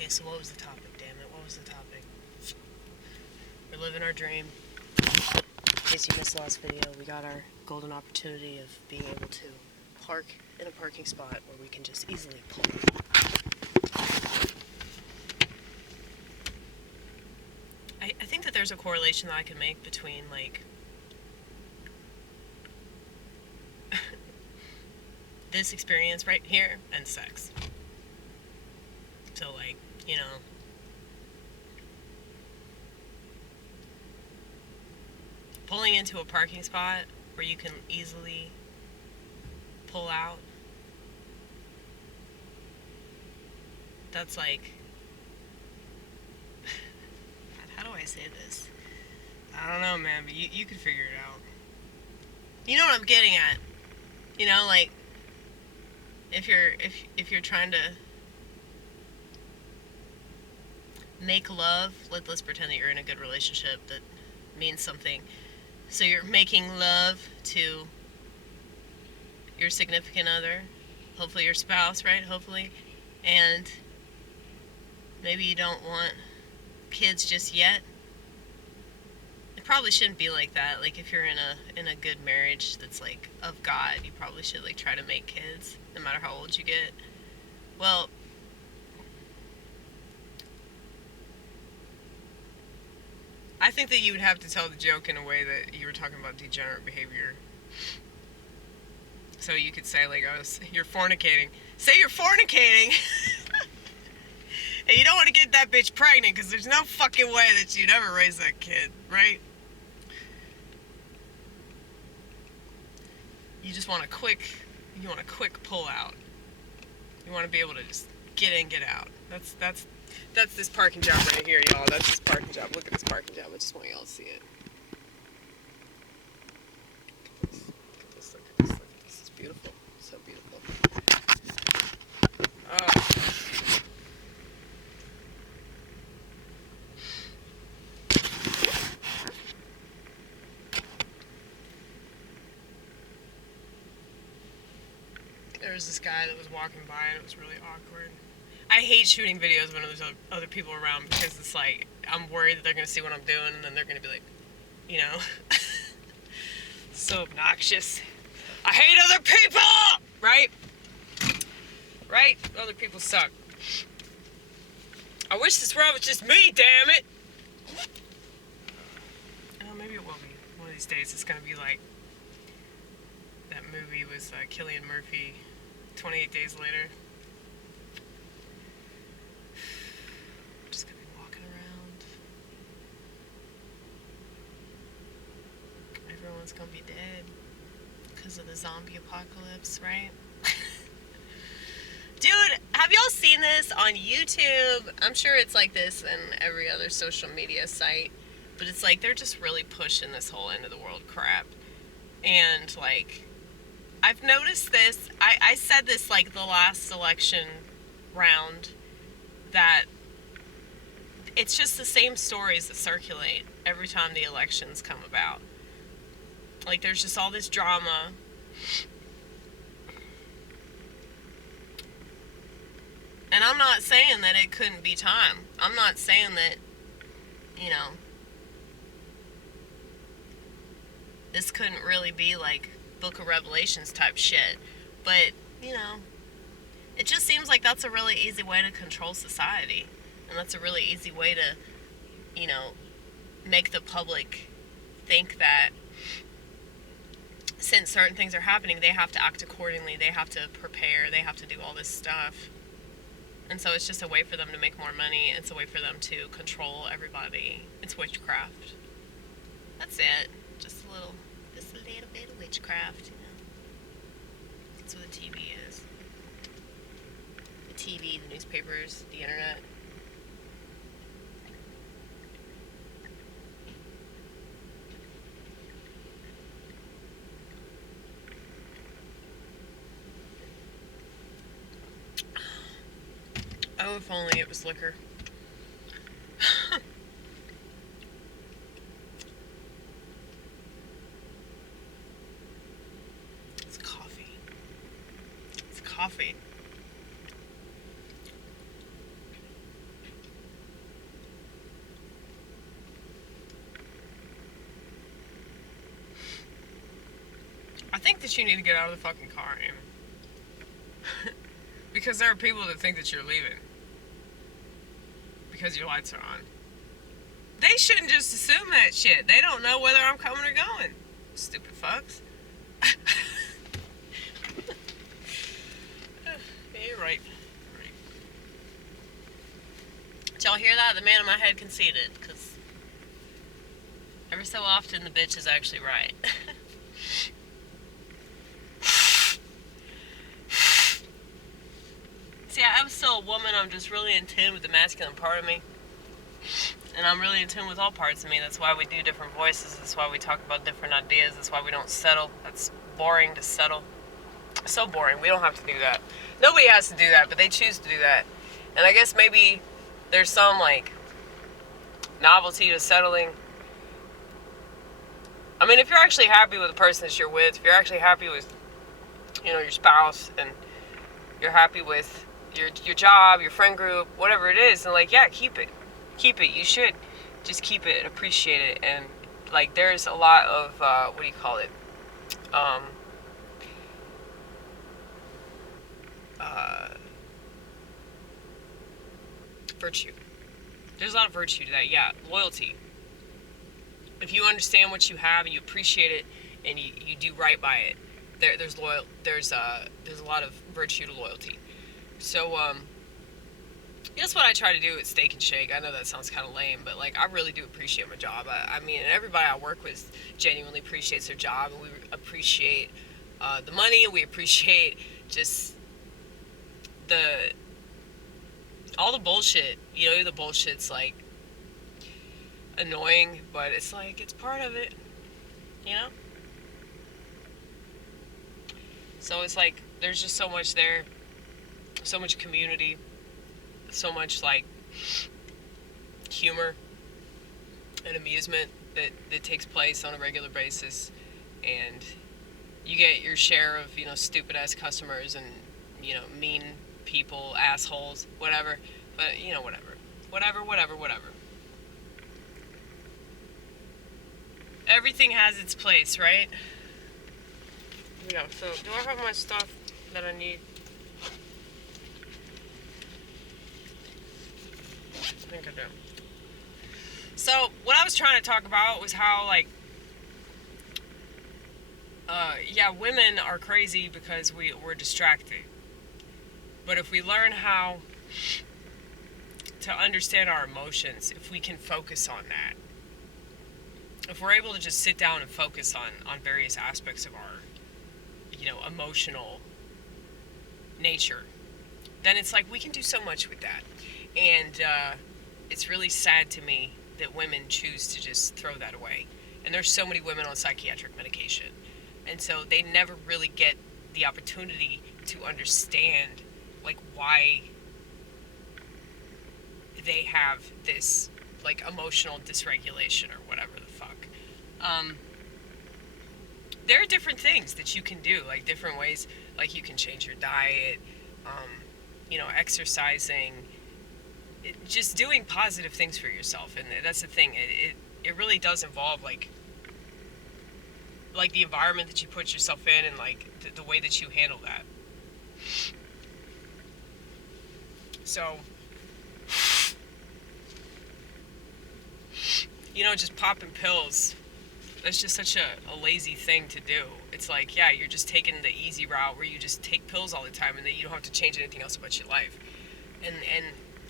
Okay, so what was the topic? Damn it, what was the topic? We're living our dream. In case you missed the last video, we got our golden opportunity of being able to park in a parking spot where we can just easily pull. I think that there's a correlation that I can make between, like, this experience right here and sex. So, like, you know, pulling into a parking spot where you can easily pull out, that's like, how do I say this? I don't know, man, but you could figure it out. You know what I'm getting at. You know, like, if you're trying to make love, let's pretend that you're in a good relationship that means something. So you're making love to your significant other, hopefully your spouse, right? Hopefully. And maybe you don't want kids just yet. It probably shouldn't be like that. Like, if you're in a good marriage that's like of God, you probably should like try to make kids no matter how old you get. Well, I think that you would have to tell the joke in a way that you were talking about degenerate behavior. So you could say, like, oh, you're fornicating. Say you're fornicating! And you don't want to get that bitch pregnant, because there's no fucking way that you'd ever raise that kid, right? You just want a quick pull out. You want to be able to just get in, get out. That's this parking job right here, y'all. That's this parking job. Look at this parking job. I just want y'all to see it. Look at this. This is beautiful. So beautiful. Oh. There was this guy that was walking by and it was really awkward. I hate shooting videos when there's other people around because it's like, I'm worried that they're going to see what I'm doing and then they're going to be like, you know, so obnoxious. I hate other people! Right? Right? Other people suck. I wish this world was just me, damn it! Oh, maybe it will be. One of these days it's going to be like that movie with Cillian Murphy, 28 Days Later. Just gonna be walking around. Everyone's gonna be dead because of the zombie apocalypse, right? Dude, have y'all seen this on YouTube? I'm sure it's like this in every other social media site, but it's like they're just really pushing this whole end of the world crap. And like, I've noticed this. I said this like the last election round, that it's just the same stories that circulate every time the elections come about. Like, there's just all this drama. And I'm not saying that it couldn't be time. I'm not saying that, you know, this couldn't really be like Book of Revelations type shit. But, you know, it just seems like that's a really easy way to control society. And that's a really easy way to, you know, make the public think that since certain things are happening, they have to act accordingly, they have to prepare, they have to do all this stuff. And so it's just a way for them to make more money. It's a way for them to control everybody. It's witchcraft. That's it. Just a little bit of witchcraft, you know. That's what the TV is. The TV, the newspapers, the internet. Oh, if only it was liquor. It's coffee. It's coffee. think that you need to get out of the fucking car, Amy. Because there are people that think that you're leaving. Because your lights are on. They shouldn't just assume that shit. They don't know whether I'm coming or going. Stupid fucks. Yeah, you're right. Did y'all hear that? The man in my head conceded, because every so often the bitch is actually right. See, I'm still a woman. I'm just really in tune with the masculine part of me. And I'm really in tune with all parts of me. That's why we do different voices. That's why we talk about different ideas. That's why we don't settle. That's boring to settle. So boring. We don't have to do that. Nobody has to do that, but they choose to do that. And I guess maybe there's some, like, novelty to settling. I mean, if you're actually happy with the person that you're with, if you're actually happy with, your spouse, and you're happy with your job, your friend group, whatever it is, and, like, yeah, keep it. Keep it. You should just keep it and appreciate it. And, like, there's a lot of, virtue. There's a lot of virtue to that. Yeah, loyalty. If you understand what you have and you appreciate it and you do right by it, there's a lot of virtue to loyalty. So that's what I try to do at Steak and Shake. I know that sounds kind of lame, but, like, I really do appreciate my job. I mean, everybody I work with genuinely appreciates their job, and we appreciate the money, and we appreciate just all the bullshit. The bullshit's, like, annoying, but it's, like, it's part of it, So it's, like, there's just so much there, so much community, so much, like, humor and amusement that takes place on a regular basis, and you get your share of, stupid ass customers and, mean people, assholes, whatever, but, whatever. Everything has its place, right? Yeah, so do I have my stuff that I need? I think I do. So, what I was trying to talk about was how, like, women are crazy because we're distracted. But if we learn how to understand our emotions, if we can focus on that, if we're able to just sit down and focus on various aspects of our, emotional nature, then it's like we can do so much with that. And it's really sad to me that women choose to just throw that away. And there's so many women on psychiatric medication. And so they never really get the opportunity to understand, like, why they have this, like, emotional dysregulation or whatever the fuck. There are different things that you can do, like, different ways, like, you can change your diet, exercising, just doing positive things for yourself. And that's the thing, it really does involve, like the environment that you put yourself in, and, like, the way that you handle that. So, just popping pills, that's just such a lazy thing to do. It's like, yeah, you're just taking the easy route where you just take pills all the time and then you don't have to change anything else about your life. And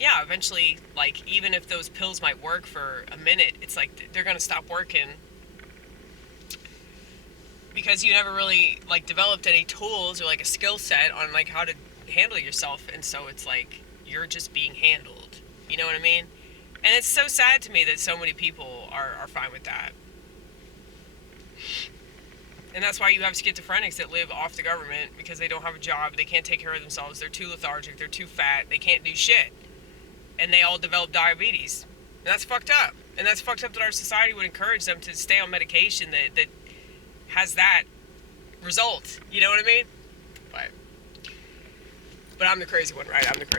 yeah, eventually, like, even if those pills might work for a minute, it's like they're going to stop working because you never really, like, developed any tools or, like, a skill set on, like, how to handle yourself. And so it's like you're just being handled. You know what I mean? And it's so sad to me that so many people are fine with that. And that's why you have schizophrenics that live off the government because they don't have a job, they can't take care of themselves, they're too lethargic, they're too fat, they can't do shit. And they all develop diabetes. And that's fucked up. And that's fucked up that our society would encourage them to stay on medication that has that result. You know what I mean? But I'm the crazy one, right? I'm the crazy